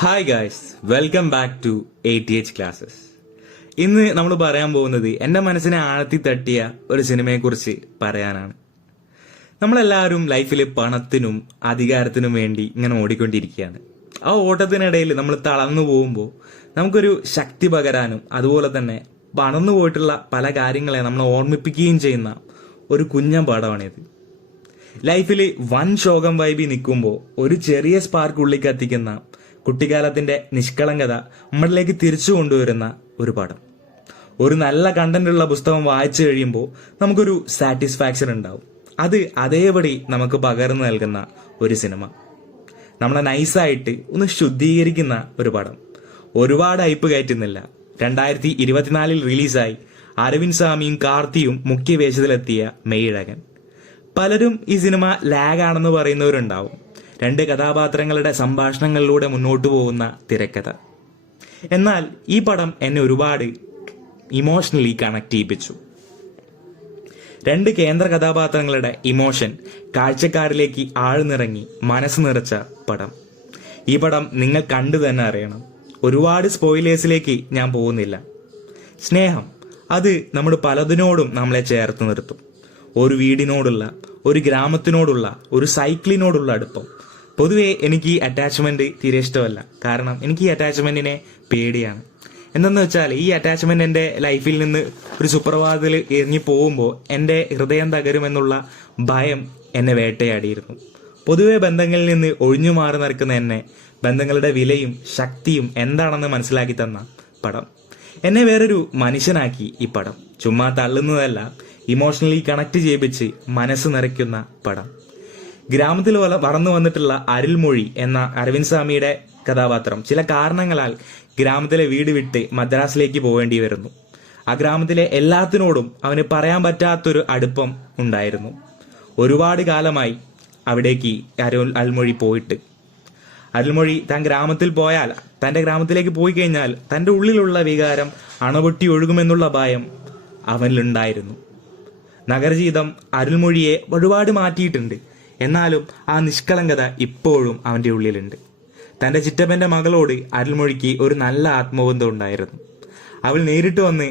Hi guys, welcome back to ATH classes. ഇന്ന് നമ്മൾ പറയാൻ പോകുന്നത് എൻ്റെ മനസ്സിനെ ആഴത്തി തട്ടിയ ഒരു സിനിമയെക്കുറിച്ച് പറയാനാണ്. നമ്മളെല്ലാവരും ലൈഫിൽ പണത്തിനും അധികാരത്തിനും വേണ്ടി ഇങ്ങനെ ഓടിക്കൊണ്ടിരിക്കുകയാണ്. ആ ഓട്ടത്തിനിടയിൽ നമ്മൾ തളർന്നു പോകുമ്പോൾ നമുക്കൊരു ശക്തി പകരാനും അതുപോലെ തന്നെ പണന്നു പോയിട്ടുള്ള പല കാര്യങ്ങളെ നമ്മളെ ഓർമ്മിപ്പിക്കുകയും ചെയ്യുന്ന ഒരു കുഞ്ഞൻ പാഠമാണിത്. ലൈഫിൽ വൻ ശോകം വൈബി നിൽക്കുമ്പോൾ ഒരു ചെറിയ സ്പാർക്ക് ഉള്ളിൽ കത്തിക്കുന്ന കുട്ടിക്കാലത്തിന്റെ നിഷ്കളങ്കത നമ്മളിലേക്ക് തിരിച്ചു കൊണ്ടുവരുന്ന ഒരു പാഠം. ഒരു നല്ല കണ്ടന്റുള്ള പുസ്തകം വായിച്ചു കഴിയുമ്പോൾ നമുക്കൊരു സാറ്റിസ്ഫാക്ഷൻ ഉണ്ടാവും. അത് അതേപടി നമുക്ക് പകർന്നു നൽകുന്ന ഒരു സിനിമ, നമ്മളെ നൈസായിട്ട് ഒന്ന് ശുദ്ധീകരിക്കുന്ന ഒരു പടം. ഒരുപാട് ഹൈപ്പ് കയറ്റുന്നില്ല. 2024 റിലീസായി അരവിന്ദ് സ്വാമിയും കാർത്തിയും മുഖ്യ വേഷത്തിലെത്തിയ മെയ്യഴകൻ. പലരും ഈ സിനിമ ലാഗ് ആണെന്ന് പറയുന്നവരുണ്ടാവും. രണ്ട് കഥാപാത്രങ്ങളുടെ സംഭാഷണങ്ങളിലൂടെ മുന്നോട്ടു പോകുന്ന തിരക്കഥ. എന്നാൽ ഈ പടം എന്നെ ഒരുപാട് ഇമോഷണലി കണക്ട് ചെയ്യിപ്പിച്ചു. രണ്ട് കേന്ദ്ര കഥാപാത്രങ്ങളുടെ ഇമോഷൻ കാഴ്ചക്കാരിലേക്ക് ആഴ്ന്നിറങ്ങി മനസ്സ് നിറച്ച പടം. ഈ പടം നിങ്ങൾ കണ്ടു തന്നെ അറിയണം. ഒരുപാട് സ്പോയിലേഴ്സിലേക്ക് ഞാൻ പോകുന്നില്ല. സ്നേഹം, അത് നമ്മൾ പലതിനോടും നമ്മളെ ചേർത്ത് നിർത്തും. ഒരു വീടിനോടുള്ള, ഒരു ഗ്രാമത്തിനോടുള്ള, ഒരു സൈക്കിളിനോടുള്ള അടുപ്പം. പൊതുവേ എനിക്ക് ഈ അറ്റാച്ച്മെന്റ് തീരെ ഇഷ്ടമല്ല. കാരണം എനിക്ക് ഈ അറ്റാച്ച്മെന്റിനെ പേടിയാണ്. എന്തെന്ന് വെച്ചാൽ ഈ അറ്റാച്ച്മെന്റ് എൻ്റെ ലൈഫിൽ നിന്ന് ഒരു സുപ്രഭാതത്തിൽ ഇറങ്ങി പോകുമ്പോൾ എൻ്റെ ഹൃദയം തകരുമെന്നുള്ള ഭയം എന്നെ വേട്ടയാടിയിരുന്നു. പൊതുവെ ബന്ധങ്ങളിൽ നിന്ന് ഒഴിഞ്ഞു മാറി നടക്കുന്ന എന്നെ ബന്ധങ്ങളുടെ വിലയും ശക്തിയും എന്താണെന്ന് മനസ്സിലാക്കി തന്ന പടം. എന്നെ വേറൊരു മനുഷ്യനാക്കി ഈ പടം. ചുമ്മാ തള്ളുന്നതല്ല, ഇമോഷണലി കണക്ട് ചെയ്യിപ്പിച്ച് മനസ്സ് നിറയ്ക്കുന്ന പടം. ഗ്രാമത്തിൽ വളർന്നു വന്നിട്ടുള്ള അരുൾമൊഴി എന്ന അരവിന്ദ് സ്വാമിയുടെ കഥാപാത്രം ചില കാരണങ്ങളാൽ ഗ്രാമത്തിലെ വീട് വിട്ട് മദ്രാസിലേക്ക് പോവേണ്ടി വരുന്നു. ആ ഗ്രാമത്തിലെ എല്ലാത്തിനോടും അവന് പറയാൻ പറ്റാത്തൊരു അടുപ്പം ഉണ്ടായിരുന്നു. ഒരുപാട് കാലമായി അവിടേക്ക് അരുൾമൊഴി പോയിട്ട്. അരുൾമൊഴി താൻ ഗ്രാമത്തിൽ പോയാൽ, തൻ്റെ ഗ്രാമത്തിലേക്ക് പോയി കഴിഞ്ഞാൽ തൻ്റെ ഉള്ളിലുള്ള വികാരം അണപൊട്ടി ഒഴുകുമെന്നുള്ള ഭയം അവനിലുണ്ടായിരുന്നു. നഗരജീവിതം അരുൾമൊഴിയെ ഒരുപാട് മാറ്റിയിട്ടുണ്ട്. എന്നാലും ആ നിഷ്കളങ്കത ഇപ്പോഴും അവൻ്റെ ഉള്ളിലുണ്ട്. തൻ്റെ ചിറ്റപ്പൻ്റെ മകളോട് അരുൾമൊഴിക്ക് ഒരു നല്ല ആത്മബന്ധം ഉണ്ടായിരുന്നു. അവൾ നേരിട്ട് വന്ന്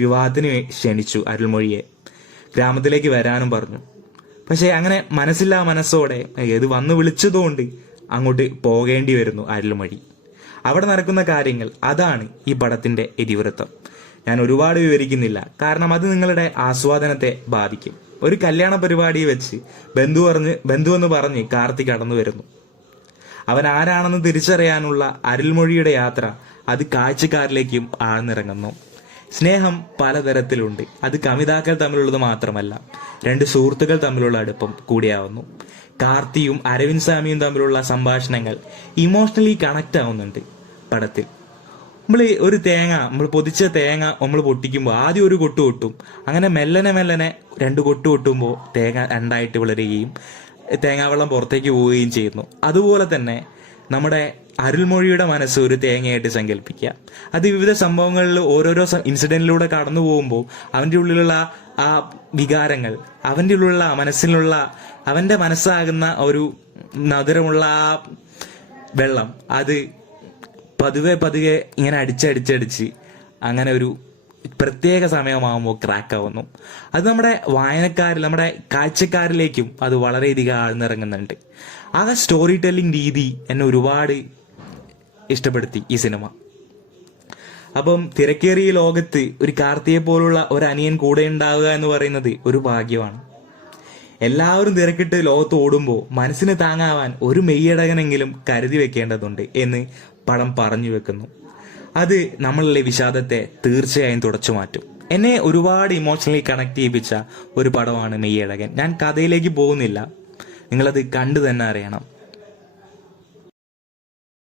വിവാഹത്തിന് ക്ഷണിച്ചു അരുൾമൊഴിയെ. ഗ്രാമത്തിലേക്ക് വരാനും പറഞ്ഞു. പക്ഷേ അങ്ങനെ മനസ്സില്ലാ മനസ്സോടെ ഇത് വന്ന് വിളിച്ചതുകൊണ്ട് അങ്ങോട്ട് പോകേണ്ടി വരുന്നു അരുൾമൊഴി. അവിടെ നടക്കുന്ന കാര്യങ്ങൾ, അതാണ് ഈ പടത്തിൻ്റെ ഇതിവൃത്തം. ഞാൻ ഒരുപാട് വിവരിക്കുന്നില്ല, കാരണം അത് നിങ്ങളുടെ ആസ്വാദനത്തെ ബാധിക്കും. ഒരു കല്യാണ പരിപാടി വെച്ച് ബന്ധുവെന്ന് പറഞ്ഞ് കാർത്തി കടന്നു വരുന്നു. അവൻ ആരാണെന്ന് തിരിച്ചറിയാനുള്ള അരുൾമൊഴിയുടെ യാത്ര അത് കാഴ്ചക്കാരിലേക്കും ആഴ്ന്നിറങ്ങുന്നു. സ്നേഹം പലതരത്തിലുണ്ട്. അത് കമിതാക്കൾ തമ്മിലുള്ളത് മാത്രമല്ല, രണ്ട് സുഹൃത്തുക്കൾ തമ്മിലുള്ള അടുപ്പം കൂടിയാവുന്നു. കാർത്തിയും അരവിന്ദ് സ്വാമിയും തമ്മിലുള്ള സംഭാഷണങ്ങൾ ഇമോഷണലി കണക്ട് ആവുന്നുണ്ട് പടത്തിൽ. നമ്മൾ പൊതിച്ച തേങ്ങ നമ്മൾ പൊട്ടിക്കുമ്പോൾ ആദ്യം ഒരു കൊട്ട് കൊട്ടും. അങ്ങനെ മെല്ലനെ രണ്ട് കൊട്ട് കൊട്ടുമ്പോൾ തേങ്ങ രണ്ടായിട്ട് വളരുകയും തേങ്ങാവെള്ളം പുറത്തേക്ക് പോവുകയും ചെയ്യുന്നു. അതുപോലെ തന്നെ നമ്മുടെ അരുൾമൊഴിയുടെ മനസ്സ് ഒരു തേങ്ങയായിട്ട് സങ്കല്പിക്കുക. അത് വിവിധ സംഭവങ്ങളിൽ ഓരോരോ ഇൻസിഡന്റിലൂടെ കടന്നു പോകുമ്പോൾ അവൻ്റെ ഉള്ളിലുള്ള ആ വികാരങ്ങൾ, അവൻ്റെ ഉള്ളിലുള്ള മനസ്സിലുള്ള, അവൻ്റെ മനസ്സാകുന്ന ഒരു മധുരമുള്ള ആ വെള്ളം, അത് പതുക്കെ ഇങ്ങനെ അടിച്ചടിച്ച് അങ്ങനെ ഒരു പ്രത്യേക സമയമാകുമ്പോൾ ക്രാക്ക് ആവുന്നു. അത് നമ്മുടെ നമ്മുടെ കാഴ്ചക്കാരിലേക്കും അത് വളരെയധികം ആഴ്ന്നിറങ്ങുന്നുണ്ട്. ആ സ്റ്റോറി ടെല്ലിംഗ് രീതി എന്നെ ഒരുപാട് ഇഷ്ടപ്പെടുത്തി ഈ സിനിമ. അപ്പം തിരക്കേറിയ ലോകത്ത് ഒരു കാർത്തിയെ പോലുള്ള ഒരു അനിയൻ കൂടെ ഉണ്ടാവുക എന്ന് പറയുന്നത് ഒരു ഭാഗ്യമാണ്. എല്ലാവരും തിരക്കിട്ട് ലോകത്ത് ഓടുമ്പോൾ മനസ്സിന് താങ്ങാവാൻ ഒരു മെയ്യടകനെങ്കിലും കരുതി വെക്കേണ്ടതുണ്ട് എന്ന് പടം പറഞ്ഞു വെക്കുന്നു. അത് നമ്മളിലെ വിഷാദത്തെ തീർച്ചയായും തുടച്ചു മാറ്റും. എന്നെ ഒരുപാട് ഇമോഷണലി കണക്ട് ചെയ്യിപ്പിച്ച ഒരു പടമാണ് മെയ്യഴകൻ. ഞാൻ കഥയിലേക്ക് പോകുന്നില്ല, നിങ്ങളത് കണ്ടു തന്നെ അറിയണം.